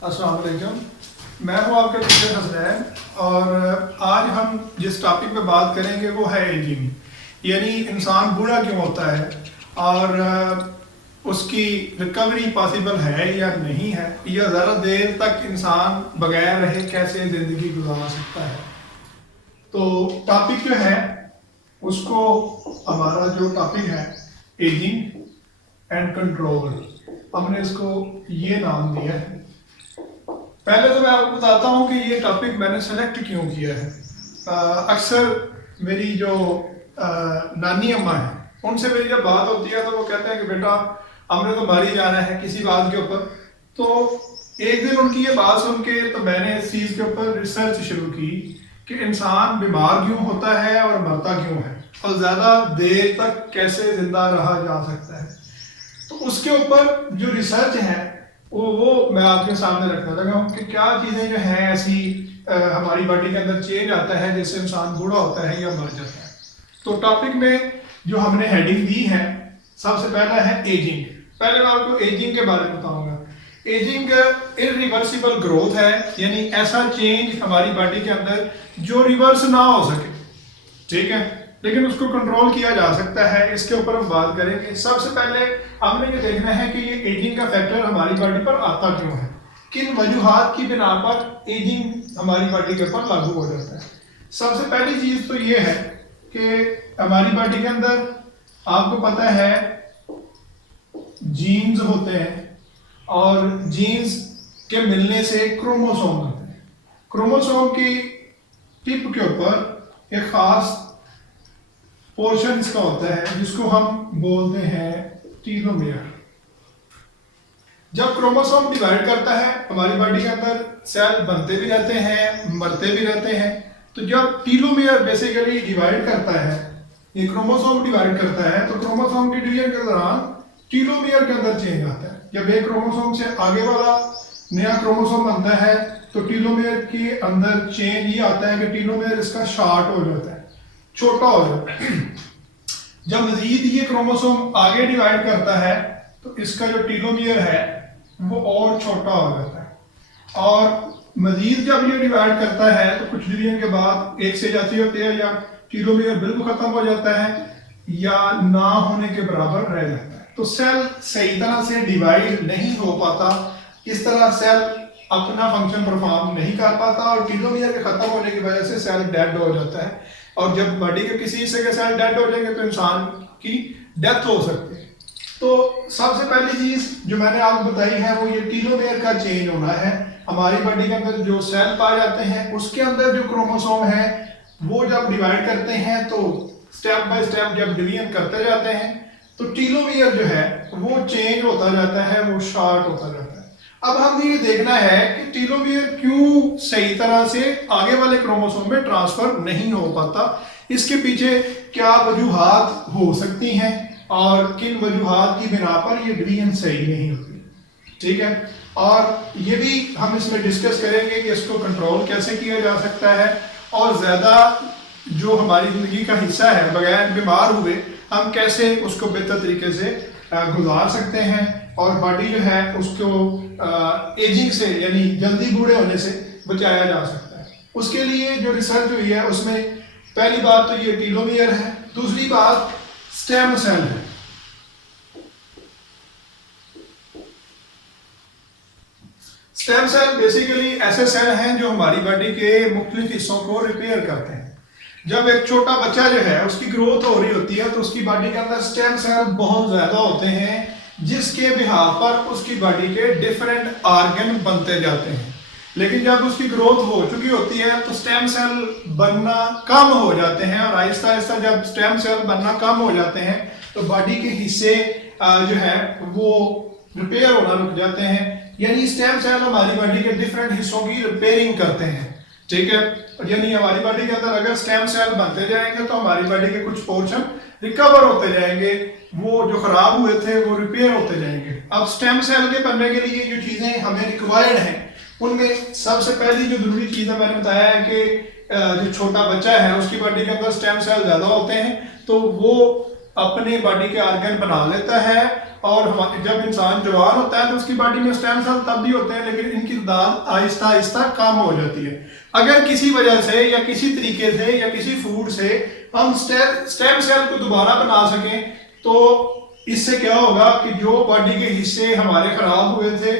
अस्सलाम वालेकुम। मैं हूं आपका टीचर हसनैन और आज हम जिस टॉपिक पे बात करेंगे वो है एजिंग, यानी इंसान बूढ़ा क्यों होता है और उसकी रिकवरी पॉसिबल है या नहीं है, या ज़रा देर तक इंसान बगैर रहे कैसे ज़िंदगी गुजार सकता है। तो टॉपिक जो है उसको, हमारा जो टॉपिक है एजिंग एंड कंट्रोल, हमने इसको ये नाम दिया है। पहले तो मैं आपको बताता हूँ कि ये टॉपिक मैंने सेलेक्ट क्यों किया है। अक्सर मेरी जो नानी अम्मा है उनसे मेरी जब बात होती है तो वो कहते हैं कि बेटा हमने तो मर ही जाना है किसी बात के ऊपर। तो एक दिन उनकी ये बात सुन के तो मैंने इस चीज़ के ऊपर रिसर्च शुरू की कि इंसान बीमार क्यों होता है और मरता क्यों है और ज़्यादा देर तक कैसे ज़िंदा रहा जा सकता है। तो उसके ऊपर जो रिसर्च है वो मैं आपके सामने रखना चाहता हूँ कि क्या चीज़ें जो हैं ऐसी हमारी बॉडी के अंदर चेंज आता है जिससे इंसान बूढ़ा होता है या मर जाता है। तो टॉपिक में जो हमने हेडिंग दी है, सबसे पहला है एजिंग। पहले मैं आपको एजिंग के बारे में बताऊंगा। एजिंग इरिवर्सिबल ग्रोथ है, यानी ऐसा चेंज हमारी बॉडी के अंदर जो रिवर्स ना हो सके, ठीक है, लेकिन उसको कंट्रोल किया जा सकता है। इसके ऊपर हम बात करेंगे। सबसे पहले हमने ये देखना है कि ये एजिंग का फैक्टर हमारी बॉडी पर आता क्यों है, किन वजूहात की बिना पर एजिंग हमारी बॉडी के ऊपर लागू हो जाता है। सबसे पहली चीज तो ये है कि हमारी बॉडी के अंदर आपको पता है जीन्स होते हैं और जीन्स के मिलने से क्रोमोसोम होते हैं। क्रोमोसोम की टिप के ऊपर एक खास पोर्शन इसका होता है जिसको हम बोलते हैं टीलोमियर। जब क्रोमोसोम डिवाइड करता है हमारी बॉडी के अंदर सेल बनते भी रहते हैं, मरते भी रहते हैं। तो जब टीलोमियर बेसिकली डिवाइड करता है, ये क्रोमोसोम डिवाइड करता है, तो क्रोमोसोम के डिवीजन के दौरान टीलोमियर के अंदर चेंज आता है। जब एक क्रोमोसोम से आगे वाला नया क्रोमोसोम बनता है तो टीलोमियर के अंदर चेंज ये आता है कि टीलोमियर इसका शॉर्ट हो जाता है, छोटा हो जाता है। जब मजीद ये क्रोमोसोम आगे डिवाइड करता है तो इसका जो टीलोमियर है वो और छोटा हो जाता है। और मजीद जब ये डिवाइड करता है तो कुछ डिवीजन के बाद एक से जाती होती है, या टीलोमियर बिल्कुल खत्म हो जाता है या ना होने के बराबर रह जाता है। तो सेल सही तरह से डिवाइड नहीं हो पाता, इस तरह सेल अपना फंक्शन परफॉर्म नहीं कर पाता और टीलोमियर के खत्म होने की वजह से सेल डेड हो जाता है। और जब बॉडी के किसी हिस्से के सेल डेड हो जाएंगे तो इंसान की डेथ हो सकती है। तो सबसे पहली चीज जो मैंने आपको बताई है वो ये टीलोमियर का चेंज होना है। हमारी बॉडी के अंदर जो सेल पाए जाते हैं उसके अंदर जो क्रोमोसोम है वो जब डिवाइड करते हैं तो स्टेप बाय स्टेप जब डिवीजन करते जाते हैं तो टीलोमियर जो है वो चेंज होता जाता है, वो शॉर्ट होता जाता है। अब हमने ये देखना है कि टीलोमियर क्यों सही तरह से आगे वाले क्रोमोसोम में ट्रांसफर नहीं हो पाता, इसके पीछे क्या वजूहात हो सकती हैं और किन वजूहात की बिना पर ये डिवीजन सही नहीं होती, ठीक है। और ये भी हम इसमें डिस्कस करेंगे कि इसको कंट्रोल कैसे किया जा सकता है और ज़्यादा जो हमारी ज़िंदगी का हिस्सा है बगैर बीमार हुए हम कैसे उसको बेहतर तरीके से गुजार सकते हैं और बॉडी जो है उसको एजिंग से यानी जल्दी बूढ़े होने से बचाया जा सकता है। उसके लिए जो रिसर्च हुई है उसमें पहली बात तो ये टीलोमियर है, दूसरी बात स्टेम सेल है। स्टेम सेल बेसिकली ऐसे सेल हैं जो हमारी बॉडी के मुख्तलिफ हिस्सों को रिपेयर करते हैं। जब एक छोटा बच्चा जो है उसकी ग्रोथ हो रही होती है तो उसकी बॉडी के अंदर स्टेम सेल बहुत ज्यादा होते हैं जिसके बिहाफ पर उसकी बॉडी के डिफरेंट ऑर्गन बनते जाते हैं। लेकिन जब उसकी ग्रोथ हो चुकी होती है तो स्टेम सेल बनना कम हो जाते हैं और आहिस्ता आहिस्ता जब स्टेम सेल बनना कम हो जाते हैं तो बॉडी के हिस्से जो है वो रिपेयर होना रुक जाते हैं। यानी स्टेम सेल हमारी बॉडी के डिफरेंट हिस्सों की रिपेयरिंग करते हैं, ठीक है। यानी हमारी बॉडी के अंदर अगर स्टेम सेल बनते जाएंगे तो हमारी बॉडी के कुछ पोर्शन रिकवर होते जाएंगे, वो जो खराब हुए थे वो रिपेयर होते जाएंगे। अब स्टेम सेल के बनने के लिए जो चीजें हमें रिक्वायर्ड हैं उनमें सबसे पहली जो जरूरी चीज है मैंने बताया है कि जो छोटा बच्चा है उसकी बॉडी के अंदर स्टेम सेल ज्यादा होते हैं तो वो अपने बॉडी के आर्गन बना लेता है, और जब इंसान जवान होता है तो उसकी बॉडी में स्टेम सेल तब भी होते हैं, लेकिन इनकी तादाद आहिस्ता आहिस्ता कम हो जाती है। अगर किसी वजह से या किसी तरीके से या किसी फूड से हम स्टेम सेल को दोबारा बना सकें, तो इससे क्या होगा कि जो बॉडी के हिस्से हमारे खराब हुए थे,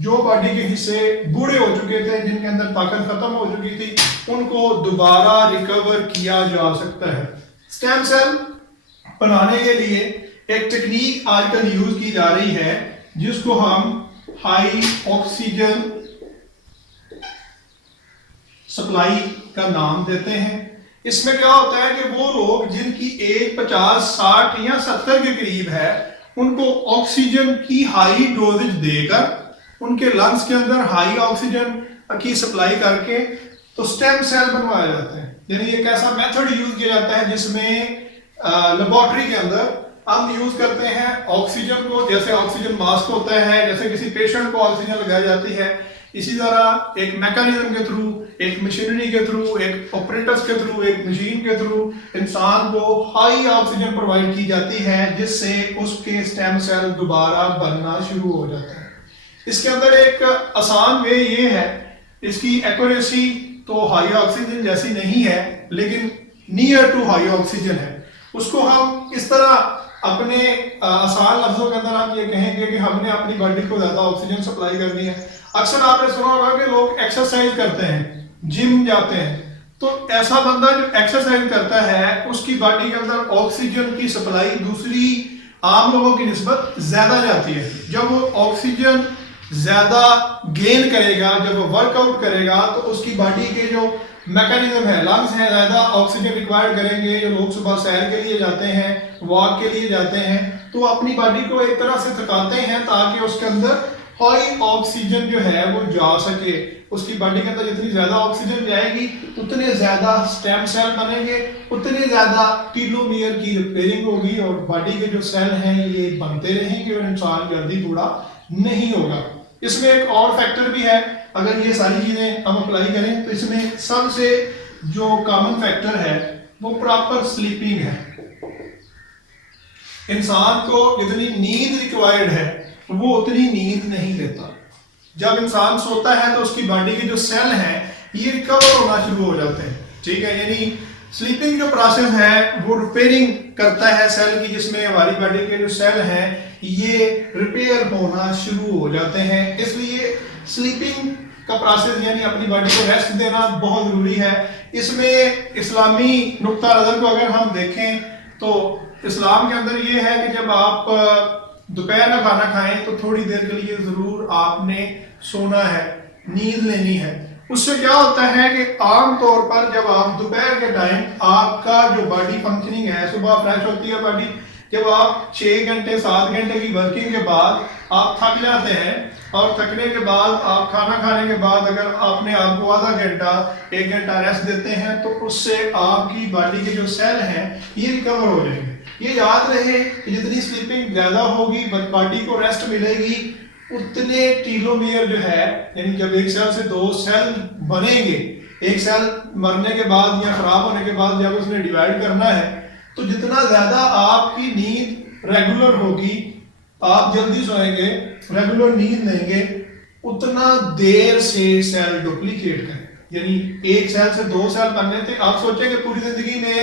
जो बॉडी के हिस्से बूढ़े हो चुके थे, जिनके अंदर ताकत खत्म हो चुकी थी, उनको दोबारा रिकवर किया जा सकता है। स्टेम सेल बनाने के लिए एक टेक्निक आजकल यूज की जा रही है जिसको हम हाई ऑक्सीजन सप्लाई का नाम देते हैं। इसमें क्या होता है कि वो लोग जिनकी एज 50, 60 या 70 के करीब है, उनको ऑक्सीजन की हाई डोजेज देकर उनके लंग्स के अंदर हाई ऑक्सीजन की सप्लाई करके तो स्टेम सेल बनवाया जाता है। यानी एक ऐसा मेथड यूज किया जाता है जिसमें लेबोरेटरी के अंदर हम यूज करते हैं ऑक्सीजन को, जैसे ऑक्सीजन मास्क होता है, जैसे किसी पेशेंट को ऑक्सीजन लगाई जाती है, इसी तरह एक मैकेनिज्म के थ्रू, एक मशीनरी के थ्रू, एक ऑपरेटर्स के थ्रू, एक मशीन के थ्रू इंसान को हाई ऑक्सीजन प्रोवाइड की जाती है, जिससे उसके स्टेम सेल दोबारा बनना शुरू हो जाता है। इसके अंदर एक आसान वे ये है, इसकी एक्यूरेसी तो हाई ऑक्सीजन जैसी नहीं है, लेकिन नियर टू हाई ऑक्सीजन है। उसको हम इस तरह अपने आसान लफ्जों के अंदर हम ये कहेंगे कि हमने अपनी बॉडी को ज्यादा ऑक्सीजन सप्लाई करनी है। अक्सर आपने सुना होगा कि लोग एक्सरसाइज करते हैं, जिम जाते हैं, तो ऐसा बंदा जो एक्सरसाइज करता है उसकी बॉडी के अंदर ऑक्सीजन की सप्लाई दूसरी आम लोगों की निस्बत ज्यादा जाती है। जब वो ऑक्सीजन ज्यादा गेन करेगा, जब वो वर्कआउट करेगा, तो उसकी बॉडी के जो मैकेनिज्म है, लंग्स है, ज्यादा ऑक्सीजन रिक्वायर्ड करेंगे। जो लोग सुबह सैर के लिए जाते हैं, वॉक के लिए जाते हैं, तो अपनी बॉडी को एक तरह से थकाते हैं ताकि उसके अंदर हाई ऑक्सीजन जो है वो जा सके। उसकी बॉडी के अंदर जितनी ज्यादा ऑक्सीजन जाएगी उतने ज्यादा स्टेम सेल बनेंगे, उतने ज्यादा टीलोमियर की रिपेयरिंग होगी और बॉडी के जो सेल हैं ये बनते रहेंगे और इंसान जल्दी बूढ़ा नहीं होगा। इसमें एक और फैक्टर भी है, अगर ये सारी चीजें हम अप्लाई करें तो इसमें सबसे जो कॉमन फैक्टर है वो प्रॉपर स्लीपिंग है। इंसान को जितनी नींद रिक्वायर्ड है वो उतनी नींद नहीं लेता। जब इंसान सोता है तो उसकी बॉडी के जो सेल हैं ये रिकवर होना शुरू हो जाते हैं, ठीक है। यानी स्लीपिंग जो प्रोसेस है वो रिपेयरिंग करता है सेल की, जिसमें हमारी बॉडी के जो सेल हैं ये रिपेयर होना शुरू हो जाते हैं। इसलिए स्लीपिंग का प्रोसेस यानी अपनी बॉडी को रेस्ट देना बहुत जरूरी है। इसमें इस्लामी नुक्ता नजर को अगर हम देखें तो इस्लाम के अंदर ये है कि जब आप दोपहर का खाना खाएं तो थोड़ी देर के लिए जरूर आपने सोना है, नींद लेनी है। उससे क्या होता है कि आम तौर पर जब आप दोपहर के टाइम आपका जो बॉडी फंक्शनिंग है, सुबह फ्रेश होती है बॉडी, जब आप 6 घंटे 7 घंटे की वर्किंग के बाद आप थक जाते हैं और थकने के बाद आप खाना खाने के बाद अगर आपने आपको आधा घंटा 1 घंटा रेस्ट देते हैं तो उससे आपकी बॉडी के जो सेल हैं ये रिकवर हो जाएंगे। ये याद रहे कि जितनी स्लीपिंग ज्यादा होगी बॉडी को रेस्ट मिलेगी उतने टीलोमियर जो है, यानी जब एक सेल से 2 सेल बनेंगे, एक सेल मरने के बाद या खराब होने के बाद जब उसने डिवाइड करना है, तो जितना ज्यादा आपकी नींद रेगुलर होगी, आप जल्दी सोएंगे, रेगुलर नींद लेंगे, उतना देर से सेल डुप्लीकेट करें। यानी एक सेल से 2 सेल बनने थे, आप सोचेंगे पूरी जिंदगी में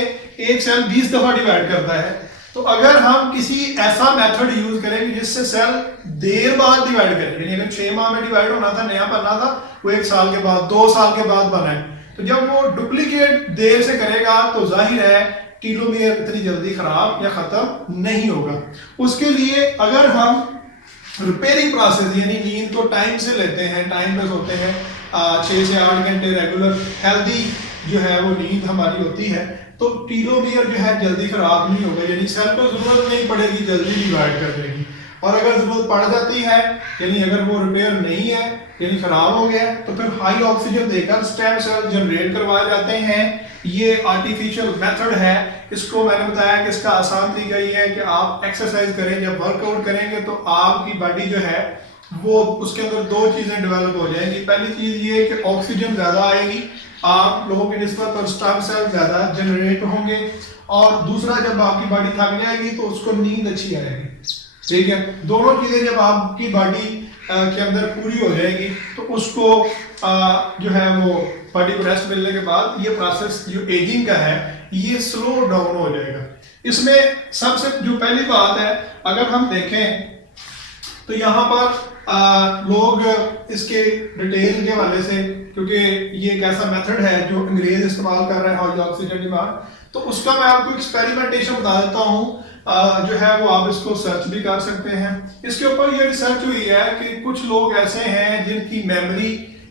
एक सेल 20 दफा डिवाइड करता है, तो अगर हम किसी ऐसा मेथड यूज करेंगे जिससे सेल देर बाद डिवाइड करें, यानी अगर 6 माह में डिवाइड होना था, नया बनना था, वो 1 साल के बाद 2 साल के बाद बना है, तो जब वो डुप्लीकेट देर से करेगा तो जाहिर है टीलोमियर इतनी जल्दी खराब या खत्म नहीं होगा। उसके लिए अगर हम रिपेयरिंग प्रोसेस यानी नींद को टाइम से लेते हैं, टाइम पे सोते हैं, 6 से 8 घंटे रेगुलर हेल्दी जो है वो नींद हमारी होती है, तो टीलोमियर जो है जल्दी खराब नहीं होगा, यानी सेल को जरूरत नहीं पड़ेगी, जल्दी डिवाइड कर देगी। और अगर जरूरत पड़ जाती है, यानी अगर वो रिपेयर नहीं है यानी खराब हो गया, तो फिर हाई ऑक्सीजन देकर स्टेम सेल जनरेट करवाए जाते हैं। ये आर्टिफिशियल मेथड है, इसको मैंने बताया कि इसका आसान तरीका ये है कि आप एक्सरसाइज करें, जब वर्कआउट करेंगे तो आपकी बॉडी जो है वो उसके अंदर 2 चीजें डेवलप हो जाएंगी। पहली चीज ये कि ऑक्सीजन ज्यादा आएगी, आप लोगों की निस्बत और स्टेम सेल ज़्यादा जनरेट होंगे, और दूसरा जब आपकी बॉडी थक जाएगी तो उसको नींद अच्छी आएगी। ठीक है, दोनों चीज़ें जब आपकी बॉडी के अंदर पूरी हो जाएगी तो उसको जो है वो बॉडी को रेस्ट मिलने के बाद ये प्रोसेस जो एजिंग का है ये स्लो डाउन हो जाएगा। इसमें सबसे जो पहली बात है, अगर हम देखें तो यहाँ पर लोग इसके डिटेल के हवाले से, क्योंकि ये एक ऐसा मेथड है जो अंग्रेज इस्तेमाल कर रहे हैं हाई ऑक्सीजन डिमांड, तो उसका मैं आपको एक्सपेरिमेंटेशन बता देता हूँ जो है वो आप इसको सर्च भी कर सकते हैं। इसके ऊपर ये रिसर्च हुई है कि कुछ लोग ऐसे हैं जिनकी मेमोरी,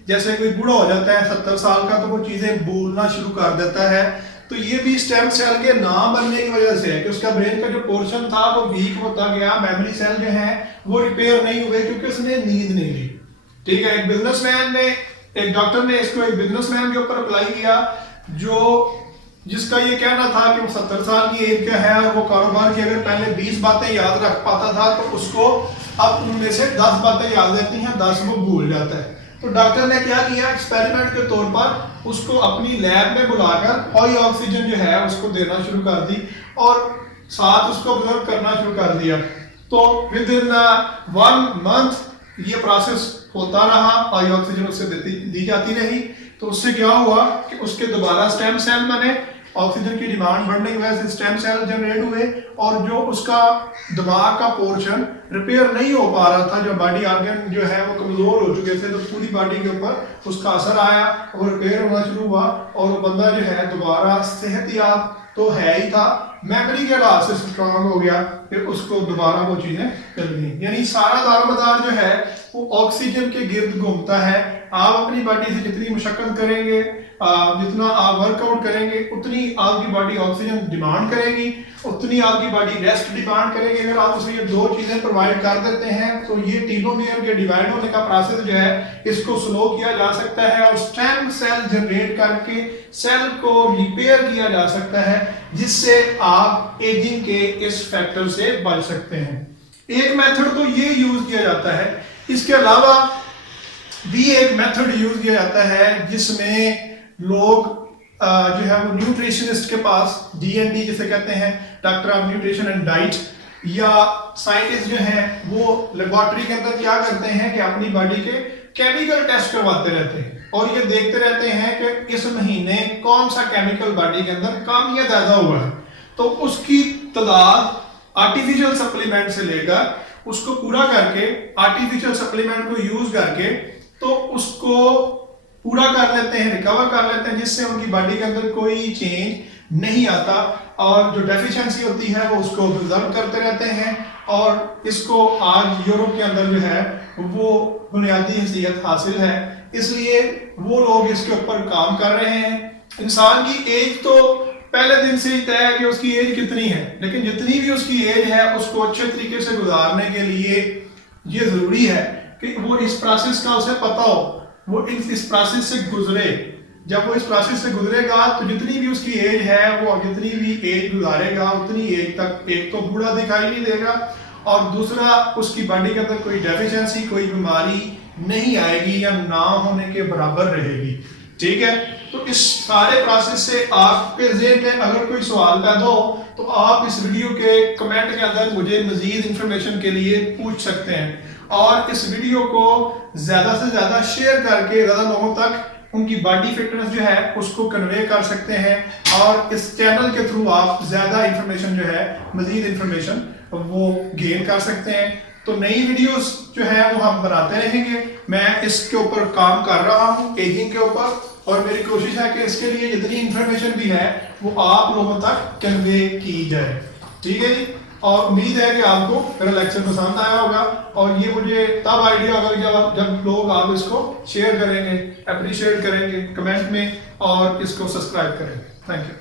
जैसे कोई बूढ़ा हो जाता है 70 साल का तो वो चीज़ें भूलना शुरू कर देता है, तो ये भी स्टेम सेल के ना बनने की वजह से है कि उसका ब्रेन का जो पोर्शन था वो वीक होता गया, मेमोरी सेल जो है वो रिपेयर नहीं हुए क्योंकि उसने नींद नहीं ली। ठीक है, एक बिजनेसमैन ने, एक डॉक्टर ने इसको एक बिजनेसमैन के ऊपर अप्लाई किया जिसका ये कहना था कि वो 70 साल की एज का है और वो कारोबार की अगर पहले 20 बातें याद रख पाता था तो उसको अब उनमें से 10 बातें याद रहती हैं, 10 वो भूल जाता है। तो डॉक्टर ने क्या किया, एक्सपेरिमेंट के तौर पर उसको अपनी लैब में बुलाकर हाई ऑक्सीजन जो है उसको देना शुरू कर दी और साथ उसको ऑब्जर्व करना शुरू कर दिया। तो विद इन 1 मंथ ये प्रोसेस होता रहा, हाई ऑक्सीजन उससे दी जाती रही। तो उससे क्या हुआ कि उसके दोबारा स्टेम सेल बने, ऑक्सीजन की डिमांड बढ़ने की वजह से स्टेम सेल जनरेट हुए, और जो उसका दिमाग का पोर्शन रिपेयर नहीं हो पा रहा था, जो बॉडी ऑर्गन जो है वो कमजोर हो चुके थे, तो पूरी बॉडी के ऊपर उसका असर आया, वो रिपेयर होना शुरू हुआ और वो बंदा जो है दोबारा सेहतयाब तो है ही था, मेमोरी के लिहाज से स्ट्रांग हो गया, फिर उसको दोबारा वो चीजें मिल गई। यानी सारा दारोमदार जो है वो ऑक्सीजन के गिर्द घूमता है। आप अपनी बॉडी से जितनी मशक्कत करेंगे, जितना आप वर्कआउट करेंगे, उतनी आपकी बॉडी ऑक्सीजन डिमांड करेगी, उतनी आपकी बॉडी रेस्ट डिमांड करेगी। अगर आप उसे ये 2 चीजें प्रोवाइड कर देते हैं तो ये टीलोमियर के डिवाइड होने का प्रोसेस जो है इसको स्लो किया जा सकता है और स्टेम सेल जनरेट करके सेल को रिपेयर किया जा सकता है, जिससे आप एजिंग के इस फैक्टर से बच सकते हैं। एक मेथड तो ये यूज किया जाता है, इसके अलावा भी एक मेथड यूज किया जाता है जिसमें लोग जो है वो न्यूट्रिशनिस्ट के पास, DND जिसे कहते हैं, doctor of nutrition and diet, या साइंटिस्ट जो हैं वो लेबोरेटरी के अंदर क्या करते हैं कि अपनी बॉडी के केमिकल टेस्ट करवाते रहते हैं और ये देखते रहते हैं कि इस महीने कौन सा केमिकल बॉडी के अंदर कम या ज्यादा हुआ है, तो उसकी तादाद आर्टिफिशियल सप्लीमेंट से लेकर उसको पूरा करके, आर्टिफिशियल सप्लीमेंट को यूज करके तो उसको पूरा कर लेते हैं, रिकवर कर लेते हैं, जिससे उनकी बॉडी के अंदर कोई चेंज नहीं आता और जो डेफिशिएंसी होती है वो उसको ऑब्जर्व करते रहते हैं। और इसको आज यूरोप के अंदर जो है वो बुनियादी हैसियत हासिल है, इसलिए वो लोग इसके ऊपर काम कर रहे हैं। इंसान की एज तो पहले दिन से ही तय है कि उसकी एज कितनी है, लेकिन जितनी भी उसकी एज है उसको अच्छे तरीके से गुजारने के लिए ये जरूरी है कि वो इस प्रोसेस का उसे पता हो, वो इस प्रोसेस से गुजरे। जब वो इस प्रोसेस से गुजरेगा तो जितनी भी उसकी एज है वो जितनी भी एज गुजारेगा उतनी एज तक एक तो बूढ़ा दिखाई नहीं देगा और दूसरा उसकी बॉडी के अंदर कोई डेफिशिएंसी, कोई बीमारी नहीं आएगी या ना होने के बराबर रहेगी। ठीक है, तो इस सारे प्रोसेस से आपके ज़हन में अगर कोई सवाल पैदा हो तो आप इस वीडियो के कमेंट के अंदर मुझे मजीद इंफॉर्मेशन के लिए पूछ सकते हैं और इस वीडियो को ज़्यादा से ज़्यादा शेयर करके ज़्यादा लोगों तक उनकी बॉडी फिटनेस जो है उसको कन्वे कर सकते हैं और इस चैनल के थ्रू आप ज़्यादा इंफॉर्मेशन जो है, मजीद इंफॉर्मेशन वो गेन कर सकते हैं। तो नई वीडियोस जो है वो हम बनाते रहेंगे। मैं इसके ऊपर काम कर रहा हूँ, एजिंग के ऊपर, और मेरी कोशिश है कि इसके लिए जितनी इंफॉर्मेशन भी है वो आप लोगों तक कन्वे की जाए। ठीक है जी, और उम्मीद है कि आपको मेरा लेक्चर पसंद आया होगा और ये मुझे तब आइडिया होगा जब लोग आप इसको शेयर करेंगे, अप्रिशिएट करेंगे कमेंट में और इसको सब्सक्राइब करेंगे। Thank you.